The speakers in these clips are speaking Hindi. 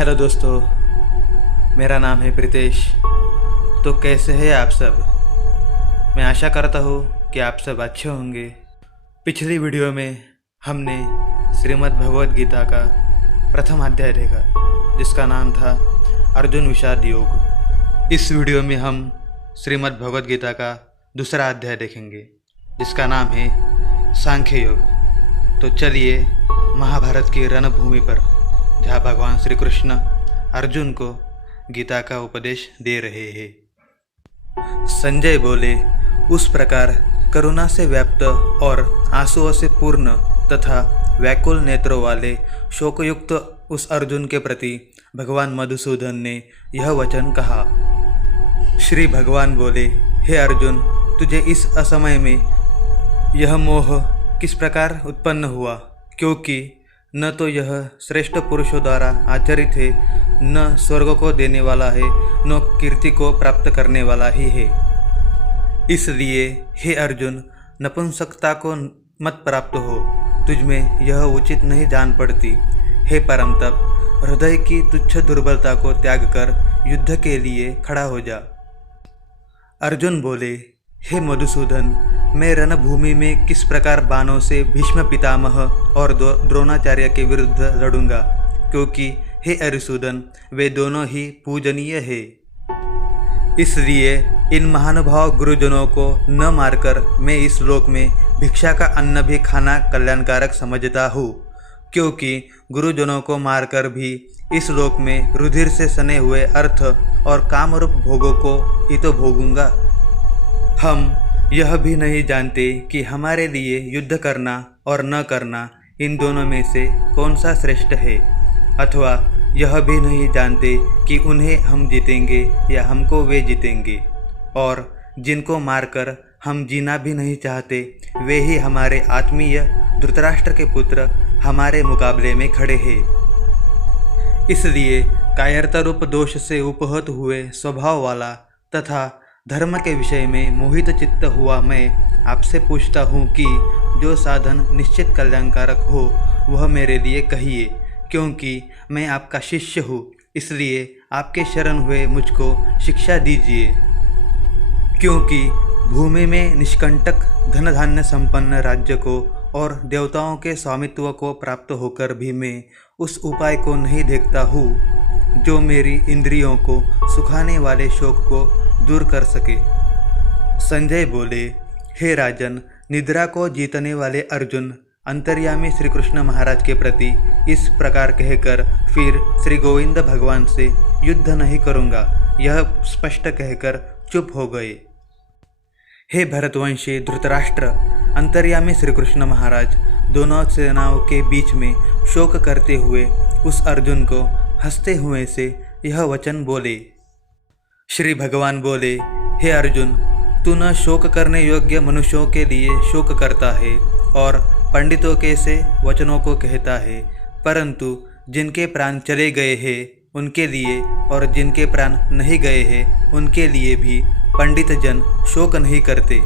हेलो दोस्तों, मेरा नाम है प्रीतेश। तो कैसे हैं आप सब? मैं आशा करता हूँ कि आप सब अच्छे होंगे। पिछली वीडियो में हमने श्रीमद् भगवद गीता का प्रथम अध्याय देखा, जिसका नाम था अर्जुन विषाद योग। इस वीडियो में हम श्रीमद् भगवद गीता का दूसरा अध्याय देखेंगे, जिसका नाम है सांख्य योग। तो चलिए महाभारत की रणभूमि पर, जहाँ भगवान श्री कृष्ण अर्जुन को गीता का उपदेश दे रहे हैं। संजय बोले, उस प्रकार करुणा से व्याप्त और आंसुओं से पूर्ण तथा व्याकुल नेत्रों वाले शोकयुक्त उस अर्जुन के प्रति भगवान मधुसूदन ने यह वचन कहा। श्री भगवान बोले, हे अर्जुन, तुझे इस असमय में यह मोह किस प्रकार उत्पन्न हुआ? क्योंकि न तो यह श्रेष्ठ पुरुषों द्वारा आचरित है, न स्वर्ग को देने वाला है, न कीर्ति को प्राप्त करने वाला ही है। इसलिए हे अर्जुन, नपुंसकता को मत प्राप्त हो, तुझमें यह उचित नहीं जान पड़ती। हे परम तप, हृदय की तुच्छ दुर्बलता को त्याग कर युद्ध के लिए खड़ा हो जा। अर्जुन बोले, हे मधुसूदन, मैं रणभूमि में किस प्रकार बाणों से भीष्म पितामह और द्रोणाचार्य के विरुद्ध लड़ूंगा, क्योंकि हे अरिसूदन, वे दोनों ही पूजनीय है। इसलिए इन महानुभाव गुरुजनों को न मारकर मैं इस लोक में भिक्षा का अन्न भी खाना कल्याणकारक समझता हूँ, क्योंकि गुरुजनों को मारकर भी इस लोक में रुधिर से सने हुए अर्थ और कामरूप भोगों को ही तो भोगूंगा। हम यह भी नहीं जानते कि हमारे लिए युद्ध करना और न करना, इन दोनों में से कौन सा श्रेष्ठ है, अथवा यह भी नहीं जानते कि उन्हें हम जीतेंगे या हमको वे जीतेंगे। और जिनको मारकर हम जीना भी नहीं चाहते, वे ही हमारे आत्मीय धृतराष्ट्र के पुत्र हमारे मुकाबले में खड़े हैं। इसलिए कायरता रूप दोष से उपहत हुए स्वभाव वाला तथा धर्म के विषय में मोहित चित्त हुआ मैं आपसे पूछता हूँ कि जो साधन निश्चित कल्याणकारक हो वह मेरे लिए कहिए, क्योंकि मैं आपका शिष्य हूँ। इसलिए आपके शरण हुए मुझको शिक्षा दीजिए, क्योंकि भूमि में निष्कंटक धन धान्य संपन्न राज्य को और देवताओं के स्वामित्व को प्राप्त होकर भी मैं उस उपाय को नहीं देखता हूँ जो मेरी इंद्रियों को सुखाने वाले शोक को दूर कर सके। संजय बोले, हे राजन, निद्रा को जीतने वाले अर्जुन अंतर्यामी श्री कृष्ण महाराज के प्रति इस प्रकार कहकर फिर श्री गोविंद भगवान से युद्ध नहीं करूँगा, यह स्पष्ट कहकर चुप हो गए। हे भरतवंशी धृतराष्ट्र, अंतर्यामी श्री कृष्ण महाराज दोनों सेनाओं के बीच में शोक करते हुए उस अर्जुन को हंसते हुए से यह वचन बोले। श्री भगवान बोले, हे अर्जुन, तू न शोक करने योग्य मनुष्यों के लिए शोक करता है और पंडितों के से वचनों को कहता है, परंतु जिनके प्राण चले गए हैं उनके लिए और जिनके प्राण नहीं गए हैं उनके लिए भी पंडित जन शोक नहीं करते।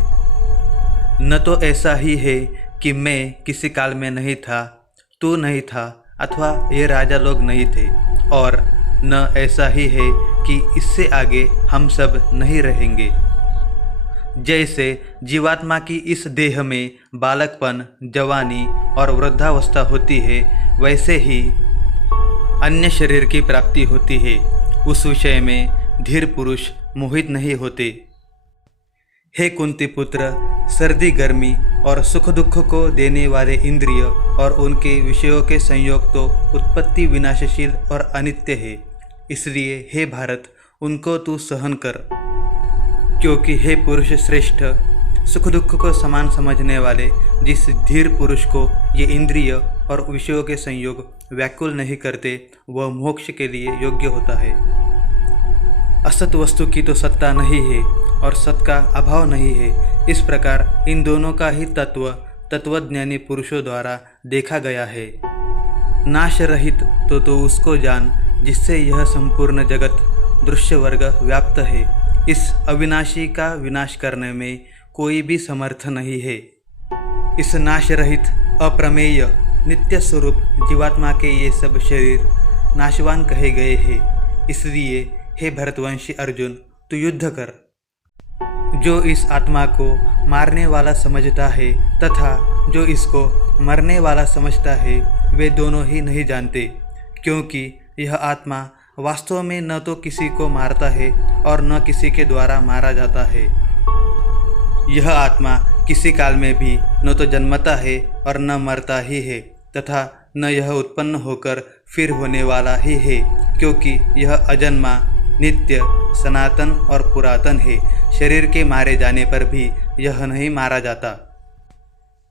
न तो ऐसा ही है कि मैं किसी काल में नहीं था, तू नहीं था, अथवा ये राजा लोग नहीं थे, और न ऐसा ही है कि इससे आगे हम सब नहीं रहेंगे। जैसे जीवात्मा की इस देह में बालकपन, जवानी और वृद्धावस्था होती है, वैसे ही अन्य शरीर की प्राप्ति होती है। उस विषय में धीर पुरुष मोहित नहीं होते। हे कुंती पुत्र, सर्दी गर्मी और सुख दुख को देने वाले इंद्रिय और उनके विषयों के संयोग तो उत्पत्ति विनाशशील और अनित्य है। इसलिए हे भारत, उनको तू सहन कर, क्योंकि हे पुरुष श्रेष्ठ, सुख दुख को समान समझने वाले जिस धीर पुरुष को ये इंद्रिय और विषयों के संयोग व्याकुल नहीं करते, वह मोक्ष के लिए योग्य होता है। असत वस्तु की तो सत्ता नहीं है और सत का अभाव नहीं है। इस प्रकार इन दोनों का ही तत्वज्ञानी पुरुषों द्वारा देखा गया है। नाश रहित तो उसको जान, जिससे यह संपूर्ण जगत दृश्य वर्ग व्याप्त है। इस अविनाशी का विनाश करने में कोई भी समर्थ नहीं है। इस नाश रहित अप्रमेय नित्य स्वरूप जीवात्मा के ये सब शरीर नाशवान कहे गए हैं। इसलिए हे भरतवंशी अर्जुन, तू युद्ध कर। जो इस आत्मा को मारने वाला समझता है तथा जो इसको मरने वाला समझता है, वे दोनों ही नहीं जानते, क्योंकि यह आत्मा वास्तव में न तो किसी को मारता है और न किसी के द्वारा मारा जाता है। यह आत्मा किसी काल में भी न तो जन्मता है और न मरता ही है, तथा न यह उत्पन्न होकर फिर होने वाला ही है, क्योंकि यह अजन्मा, नित्य, सनातन और पुरातन है। शरीर के मारे जाने पर भी यह नहीं मारा जाता।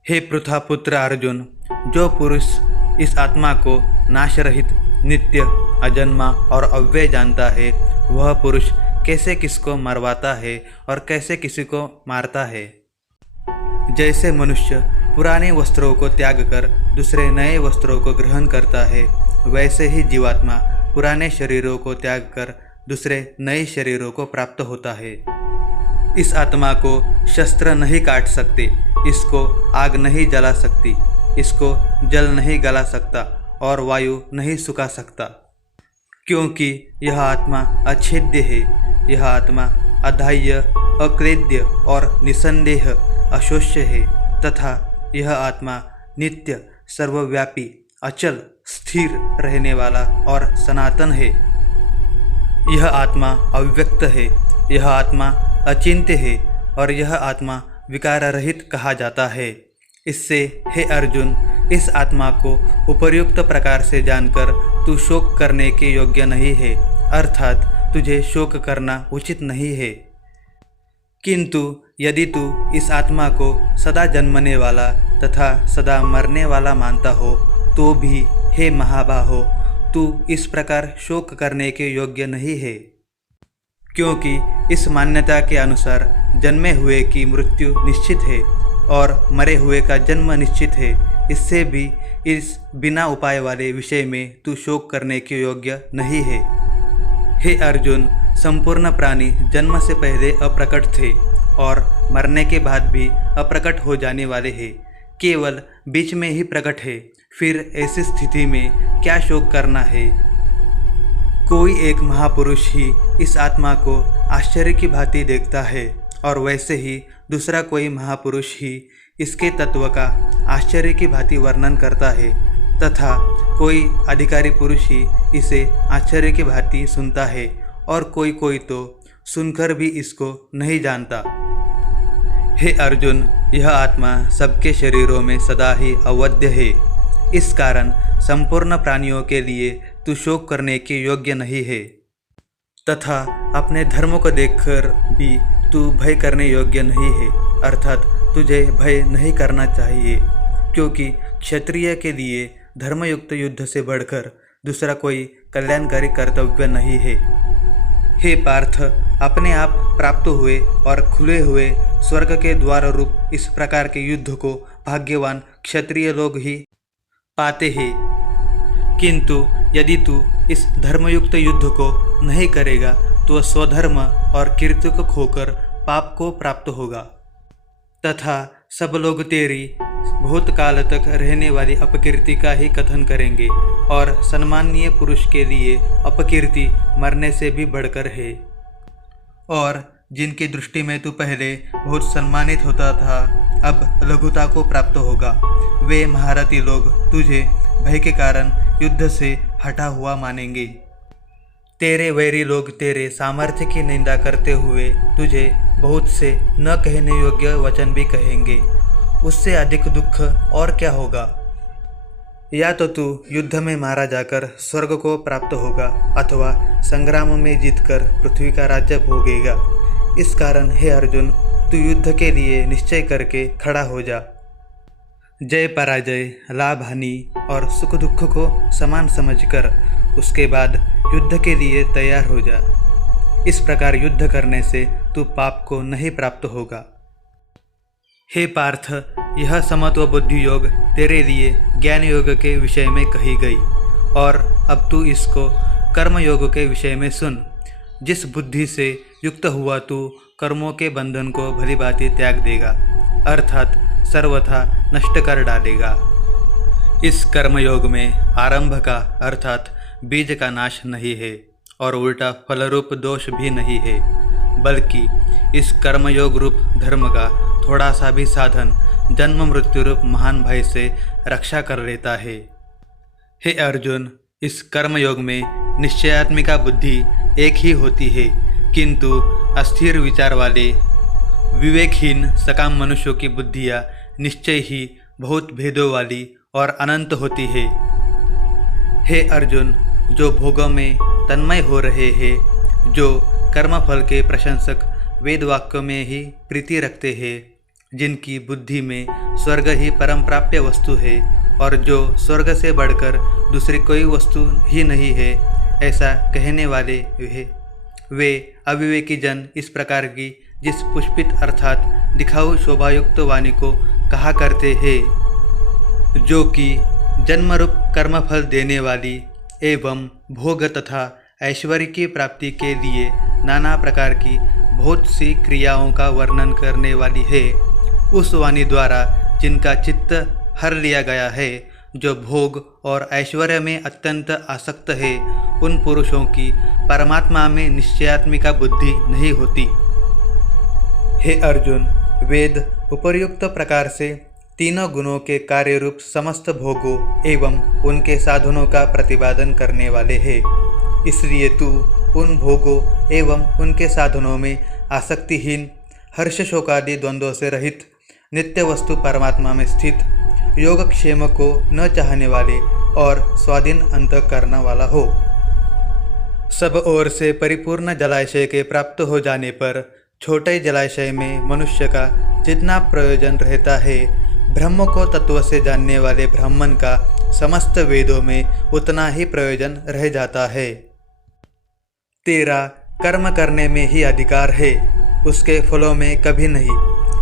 हे पृथापुत्र अर्जुन, जो पुरुष इस आत्मा को नाशरहित, नित्य, अजन्मा और अव्यय जानता है, वह पुरुष कैसे किसको मरवाता है और कैसे किसी को मारता है। जैसे मनुष्य पुराने वस्त्रों को त्याग कर दूसरे नए वस्त्रों को ग्रहण करता है, वैसे ही जीवात्मा पुराने शरीरों को त्याग कर दूसरे नए शरीरों को प्राप्त होता है। इस आत्मा को शस्त्र नहीं काट सकते, इसको आग नहीं जला सकती, इसको जल नहीं गला सकता और वायु नहीं सुखा सकता, क्योंकि यह आत्मा अछेद्य है। यह आत्मा अधाह्य, अक्लेद्य और निसंदेह अशोष्य है, तथा यह आत्मा नित्य, सर्वव्यापी, अचल, स्थिर रहने वाला और सनातन है। यह आत्मा अव्यक्त है, यह आत्मा अचिंत्य है और यह आत्मा विकार रहित कहा जाता है। इससे हे अर्जुन, इस आत्मा को उपर्युक्त प्रकार से जानकर तू शोक करने के योग्य नहीं है, अर्थात तुझे शोक करना उचित नहीं है। किंतु यदि तू इस आत्मा को सदा जन्मने वाला तथा सदा मरने वाला मानता हो, तो भी हे महाबाहो, तू इस प्रकार शोक करने के योग्य नहीं है, क्योंकि इस मान्यता के अनुसार जन्मे हुए की मृत्यु निश्चित है और मरे हुए का जन्म निश्चित है। इससे भी इस बिना उपाय वाले विषय में तू शोक करने के योग्य नहीं है। हे अर्जुन, संपूर्ण प्राणी जन्म से पहले अप्रकट थे और मरने के बाद भी अप्रकट हो जाने वाले हैं, केवल बीच में ही प्रकट है। फिर ऐसी स्थिति में क्या शोक करना है। कोई एक महापुरुष ही इस आत्मा को आश्चर्य की भांति देखता है और वैसे ही दूसरा कोई महापुरुष ही इसके तत्व का आश्चर्य की भांति वर्णन करता है, तथा कोई अधिकारी पुरुष ही इसे आश्चर्य की भांति सुनता है और कोई कोई तो सुनकर भी इसको नहीं जानता। हे अर्जुन, यह आत्मा सबके शरीरों में सदा ही अवध्य है। इस कारण संपूर्ण प्राणियों के लिए तू शोक करने के योग्य नहीं है, तथा अपने धर्म को देखकर भी तू भय करने योग्य नहीं है, अर्थात तुझे भय नहीं करना चाहिए, क्योंकि क्षत्रिय के लिए धर्मयुक्त युद्ध से बढ़कर दूसरा कोई कल्याणकारी कर्तव्य नहीं है। हे पार्थ, अपने आप प्राप्त हुए और खुले हुए स्वर्ग के द्वार रूप इस प्रकार के युद्ध को भाग्यवान क्षत्रिय लोग ही पाते हैं। किंतु यदि तू इस धर्मयुक्त युद्ध को नहीं करेगा तो स्वधर्म और कीर्ति को खोकर पाप को प्राप्त होगा, तथा सब लोग तेरी बहुत काल तक रहने वाली अपकीर्ति का ही कथन करेंगे और सम्माननीय पुरुष के लिए अपकीर्ति मरने से भी बढ़कर है। और जिनकी दृष्टि में तू पहले बहुत सम्मानित होता था, अब लघुता को प्राप्त होगा। वे महारथी लोग तुझे भय के कारण युद्ध से हटा हुआ मानेंगे। तेरे वैरी लोग तेरे सामर्थ्य की निंदा करते हुए तुझे बहुत से न कहने योग्य वचन भी कहेंगे। उससे अधिक दुख और क्या होगा। या तो तू युद्ध में मारा जाकर स्वर्ग को प्राप्त होगा अथवा संग्राम में जीतकर पृथ्वी का राज्य भोगेगा। इस कारण हे अर्जुन, तू युद्ध के लिए निश्चय करके खड़ा हो जा। जय पराजय, लाभ हानि और सुख दुख को समान समझकर उसके बाद युद्ध के लिए तैयार हो जा। इस प्रकार युद्ध करने से तू पाप को नहीं प्राप्त होगा। हे पार्थ, यह समत्व बुद्धि योग तेरे लिए ज्ञान योग के विषय में कही गई और अब तू इसको कर्म योग के विषय में सुन। जिस बुद्धि से युक्त हुआ तू कर्मों के बंधन को भली भांति त्याग देगा, अर्थात सर्वथा नष्ट कर डालेगा। इस कर्मयोग में आरंभ का अर्थात बीज का नाश नहीं है और उल्टा फलरूप दोष भी नहीं है, बल्कि इस कर्मयोग रूप धर्म का थोड़ा सा भी साधन जन्म मृत्यु रूप महान भय से रक्षा कर लेता है। हे अर्जुन, इस कर्मयोग में निश्चयात्मिका बुद्धि एक ही होती है, किंतु अस्थिर विचार वाले विवेकहीन सकाम मनुष्यों की बुद्धियाँ निश्चय ही बहुत भेदों वाली और अनंत होती है। हे अर्जुन, जो भोगों में तन्मय हो रहे हैं, जो कर्मफल के प्रशंसक वेद वाक्यों में ही प्रीति रखते हैं, जिनकी बुद्धि में स्वर्ग ही परम प्राप्य वस्तु है और जो स्वर्ग से बढ़कर दूसरी कोई वस्तु ही नहीं है, ऐसा कहने वाले वे अविवेकी जन इस प्रकार की जिस पुष्पित अर्थात दिखाऊ शोभायुक्त वाणी को कहा करते हैं, जो कि जन्मरूप कर्मफल देने वाली एवं भोग तथा ऐश्वर्य की प्राप्ति के लिए नाना प्रकार की बहुत सी क्रियाओं का वर्णन करने वाली है, उस वाणी द्वारा जिनका चित्त हर लिया गया है, जो भोग और ऐश्वर्य में अत्यंत आसक्त है, उन पुरुषों की परमात्मा में निश्चयात्मिका बुद्धि नहीं होती। हे अर्जुन, वेद उपर्युक्त प्रकार से तीनों गुणों के कार्य रूप समस्त भोगों एवं उनके साधनों का प्रतिपादन करने वाले हैं। इसलिए तू उन भोगों एवं उनके साधनों में आसक्तिहीन, हर्ष शोकादि द्वंद्वों से रहित, नित्य वस्तु परमात्मा में स्थित, योगक्षेम को न चाहने वाले और स्वाधीन अंतःकरण वाला हो। सब ओर से परिपूर्ण जलाशय के प्राप्त हो जाने पर छोटे जलाशय में मनुष्य का जितना प्रयोजन रहता है, ब्रह्म को तत्व से जानने वाले ब्राह्मण का समस्त वेदों में उतना ही प्रयोजन रह जाता है। तेरा कर्म करने में ही अधिकार है, उसके फलों में कभी नहीं।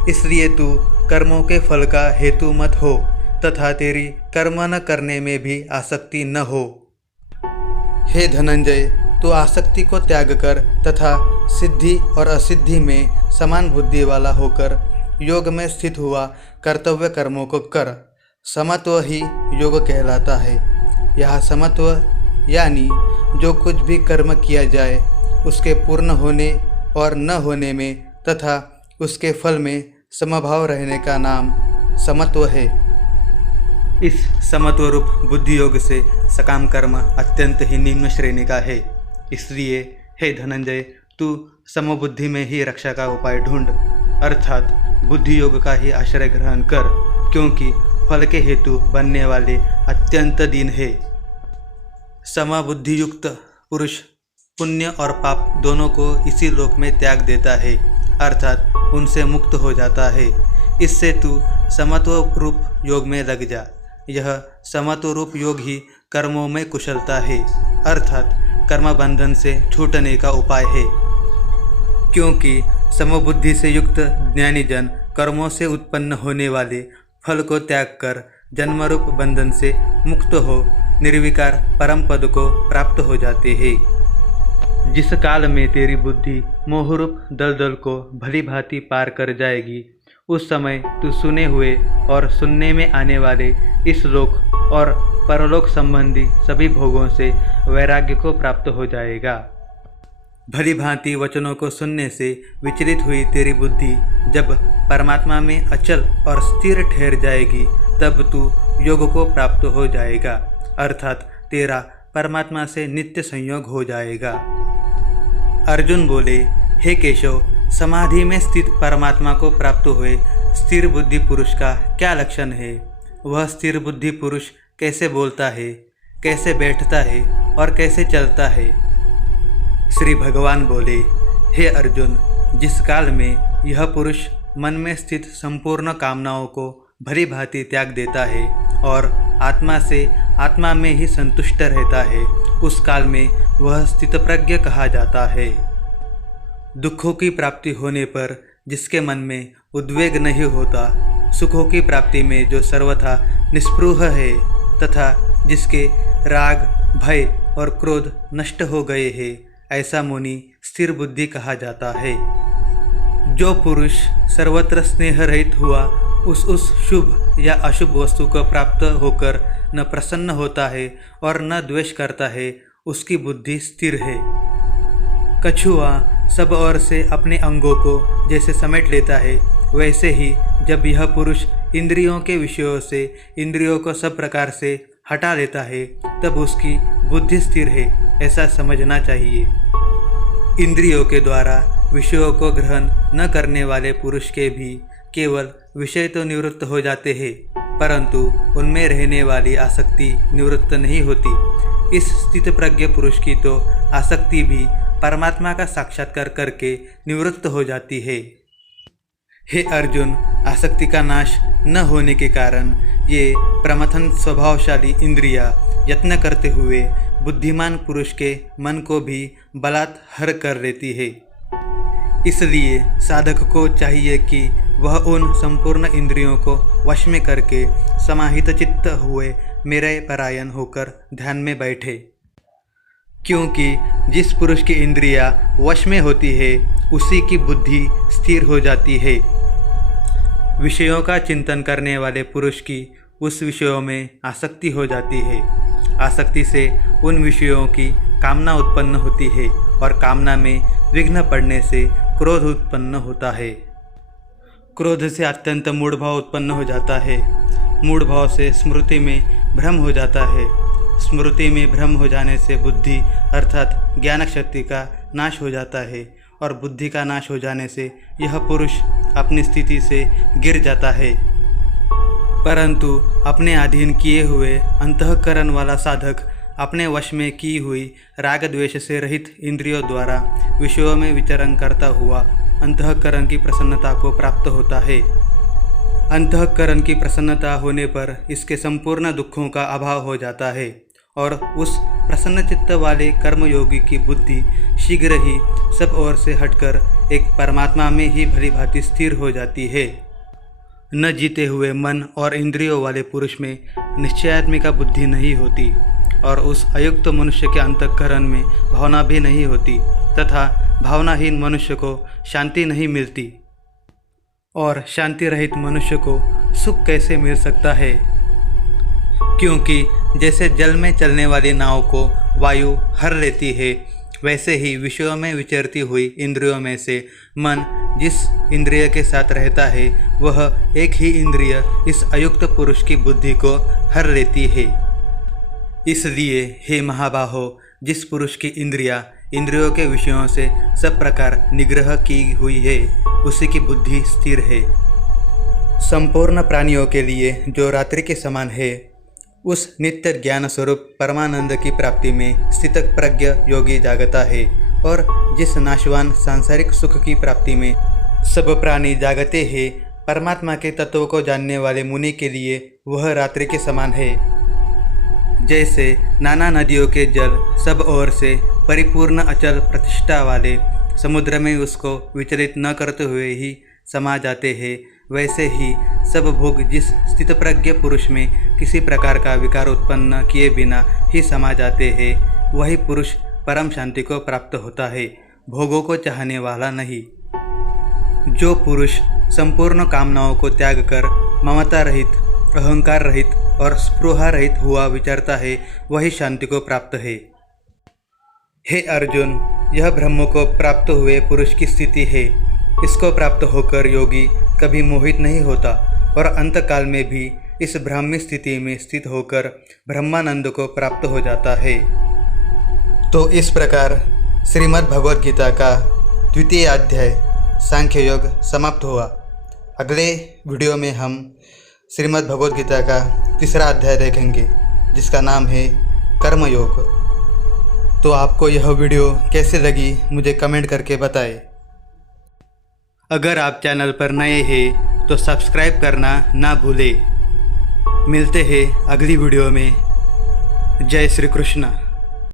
इसलिए तू कर्मों के फल का हेतु मत हो तथा तेरी कर्म न करने में भी आसक्ति न हो। हे धनंजय, तू आसक्ति को त्याग कर तथा सिद्धि और असिद्धि में समान बुद्धि वाला होकर योग में स्थित हुआ कर्तव्य कर्मों को कर। समत्व ही योग कहलाता है। यह समत्व यानी जो कुछ भी कर्म किया जाए उसके पूर्ण होने और न होने में तथा उसके फल में समभाव रहने का नाम समत्व है। इस समत्व रूप बुद्धि योग से सकाम कर्म अत्यंत ही निम्न श्रेणी का है। इसलिए हे धनंजय, तू समबुद्धि में ही रक्षा का उपाय ढूंढ, अर्थात बुद्धि योग का ही आश्रय ग्रहण कर, क्योंकि फल के हेतु बनने वाले अत्यंत दीन है। समबुद्धि युक्त पुरुष पुण्य और पाप दोनों को इसी लोक में त्याग देता है, अर्थात उनसे मुक्त हो जाता है। इससे तू समत्व रूप योग में लग जा। यह समत्व रूप योग ही कर्मों में कुशलता है, अर्थात कर्म बंधन से छूटने का उपाय है। क्योंकि समबुद्धि से युक्त ज्ञानी जन कर्मों से उत्पन्न होने वाले फल को त्याग कर जन्मरूप बंधन से मुक्त हो निर्विकार परम पद को प्राप्त हो जाते हैं। जिस काल में तेरी बुद्धि मोहरूप दलदल को भली भांति पार कर जाएगी, उस समय तू सुने हुए और सुनने में आने वाले इस लोक और परलोक संबंधी सभी भोगों से वैराग्य को प्राप्त हो जाएगा। भली भांति वचनों को सुनने से विचलित हुई तेरी बुद्धि जब परमात्मा में अचल और स्थिर ठहर जाएगी, तब तू योग को प्राप्त हो जाएगा, अर्थात तेरा परमात्मा से नित्य संयोग हो जाएगा। अर्जुन बोले, हे केशव, समाधि में स्थित परमात्मा को प्राप्त हुए स्थिर बुद्धि पुरुष का क्या लक्षण है? वह स्थिर बुद्धि पुरुष कैसे बोलता है, कैसे बैठता है और कैसे चलता है? श्री भगवान बोले, हे अर्जुन, जिस काल में यह पुरुष मन में स्थित संपूर्ण कामनाओं को भली भांति त्याग देता है और आत्मा से आत्मा में ही संतुष्ट रहता है, उस काल में वह स्थितप्रज्ञ कहा जाता है। दुखों की प्राप्ति होने पर जिसके मन में उद्वेग नहीं होता, सुखों की प्राप्ति में जो सर्वथा निस्पृह है तथा जिसके राग, भय और क्रोध नष्ट हो गए हैं, ऐसा मुनि स्थिर बुद्धि कहा जाता है। जो पुरुष सर्वत्र स्नेह रहित हुआ उस शुभ या अशुभ वस्तु को प्राप्त होकर न प्रसन्न होता है और न द्वेष करता है, उसकी बुद्धि स्थिर है। कछुआ सब ओर से अपने अंगों को जैसे समेट लेता है, वैसे ही जब यह पुरुष इंद्रियों के विषयों से इंद्रियों को सब प्रकार से हटा लेता है, तब उसकी बुद्धि स्थिर है, ऐसा समझना चाहिए। इंद्रियों के द्वारा विषयों को ग्रहण न करने वाले पुरुष के भी केवल विषय तो निवृत्त हो जाते हैं, परंतु उनमें रहने वाली आसक्ति निवृत्त नहीं होती। इस स्थितप्रज्ञ पुरुष की तो आसक्ति भी परमात्मा का साक्षात्कार करके निवृत्त हो जाती है। हे अर्जुन, आसक्ति का नाश न होने के कारण ये प्रमथन स्वभावशाली इंद्रियां यत्न करते हुए बुद्धिमान पुरुष के मन को भी बलात् हर कर लेती है। इसलिए साधक को चाहिए कि वह उन संपूर्ण इंद्रियों को वश में करके समाहित चित्त हुए मेरे परायण होकर ध्यान में बैठे, क्योंकि जिस पुरुष की इंद्रियां वश में होती है उसी की बुद्धि स्थिर हो जाती है। विषयों का चिंतन करने वाले पुरुष की उस विषयों में आसक्ति हो जाती है। आसक्ति से उन विषयों की कामना उत्पन्न होती है और कामना में विघ्न पड़ने से क्रोध उत्पन्न होता है। क्रोध से अत्यंत मूढ़ भाव उत्पन्न हो जाता है। मूढ़ भाव से स्मृति में भ्रम हो जाता है। स्मृति में भ्रम हो जाने से बुद्धि अर्थात ज्ञान शक्ति का नाश हो जाता है और बुद्धि का नाश हो जाने से यह पुरुष अपनी स्थिति से गिर जाता है। परंतु अपने अधीन किए हुए अंतःकरण वाला साधक अपने वश में की हुई राग द्वेष से रहित इंद्रियों द्वारा विषयों में विचरण करता हुआ अंतःकरण की प्रसन्नता को प्राप्त होता है। अंतःकरण की प्रसन्नता होने पर इसके संपूर्ण दुखों का अभाव हो जाता है और उस प्रसन्न चित्त वाले कर्मयोगी की बुद्धि शीघ्र ही सब ओर से हटकर एक परमात्मा में ही भलीभांति स्थिर हो जाती है। न जीते हुए मन और इंद्रियों वाले पुरुष में निश्चयात्मिका बुद्धि नहीं होती और उस अयुक्त मनुष्य के अंतःकरण में भावना भी नहीं होती तथा भावनाहीन मनुष्य को शांति नहीं मिलती। और शांति रहित मनुष्य को सुख कैसे मिल सकता है? क्योंकि जैसे जल में चलने वाली नाव को वायु हर लेती है, वैसे ही विषयों में विचरती हुई इंद्रियों में से मन जिस इंद्रिय के साथ रहता है वह एक ही इंद्रिय इस अयुक्त पुरुष की बुद्धि को हर लेती है। इसलिए हे महाबाहो, जिस पुरुष की इंद्रियों के विषयों से सब प्रकार निग्रह की हुई है उसी की बुद्धि स्थिर है। संपूर्ण प्राणियों के लिए जो रात्रि के समान है, उस नित्य ज्ञान स्वरूप परमानंद की प्राप्ति में स्थित प्रज्ञ योगी जागता है और जिस नाशवान सांसारिक सुख की प्राप्ति में सब प्राणी जागते हैं, परमात्मा के तत्व को जानने वाले मुनि के लिए वह रात्रि के समान है। जैसे नाना नदियों के जल सब ओर से परिपूर्ण अचल प्रतिष्ठा वाले समुद्र में उसको विचलित न करते हुए ही समा जाते हैं, वैसे ही सब भोग जिस स्थितप्रज्ञ पुरुष में किसी प्रकार का विकार उत्पन्न किए बिना ही समा जाते हैं, वही पुरुष परम शांति को प्राप्त होता है, भोगों को चाहने वाला नहीं। जो पुरुष संपूर्ण कामनाओं को त्याग कर ममता रहित, अहंकार रहित और स्पृहा रहित हुआ विचरता है, वही शांति को प्राप्त है। हे अर्जुन, यह ब्रह्म को प्राप्त हुए पुरुष की स्थिति है। इसको प्राप्त होकर योगी कभी मोहित नहीं होता और अंतकाल में भी इस ब्राह्मी स्थिति में स्थित होकर ब्रह्मानंद को प्राप्त हो जाता है। तो इस प्रकार श्रीमद् भगवद गीता का द्वितीय अध्याय सांख्य योग समाप्त हुआ। अगले वीडियो में हम श्रीमद् भगवद गीता का तीसरा अध्याय देखेंगे, जिसका नाम है कर्मयोग। तो आपको यह वीडियो कैसे लगी मुझे कमेंट करके बताएं। अगर आप चैनल पर नए हैं तो सब्सक्राइब करना ना भूलें। मिलते हैं अगली वीडियो में। जय श्री कृष्ण।